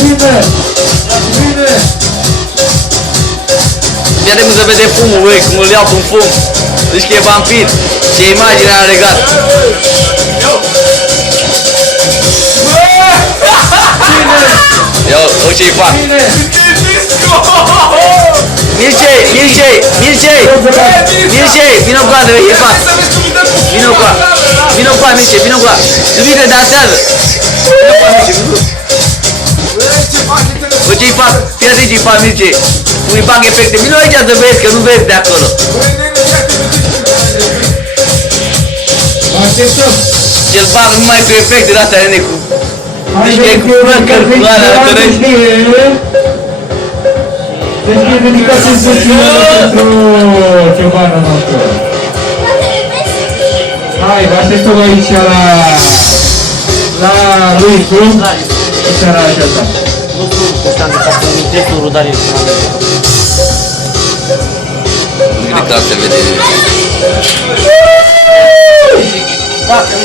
Bine! Bine! Ia de cum se vede fumul, băi, cum îl iau pe un fum. Zici că e vampir. Ce imagine a legat. Ia, uite ce-i fac. Mircei, Mircei, Mircei, Mircei, vină cu adă, ce fac. Vină cu adă, vină cu adă, Mircei, vină cu adă. Vine, dansează. Vină cu adă, Mircei, vină. Uite ce-i fac, fii atent ce-i fac, Mircei. Îi bag efecte, vină aici să vezi, că nu vezi de acolo. Așteptăm! Ce-l bag numai cu efecte de astea, nene, cu... Deci că e cu flăcări, cu alea, la cărăși. Deci e dedicație specială pentru ciobanul nostru. Hai, vă așteptăm aici la lui Club în seara aceasta. Nu sunt Constantin, ca să mi textul Rudarie. Nu cred că se vede. Da, că nu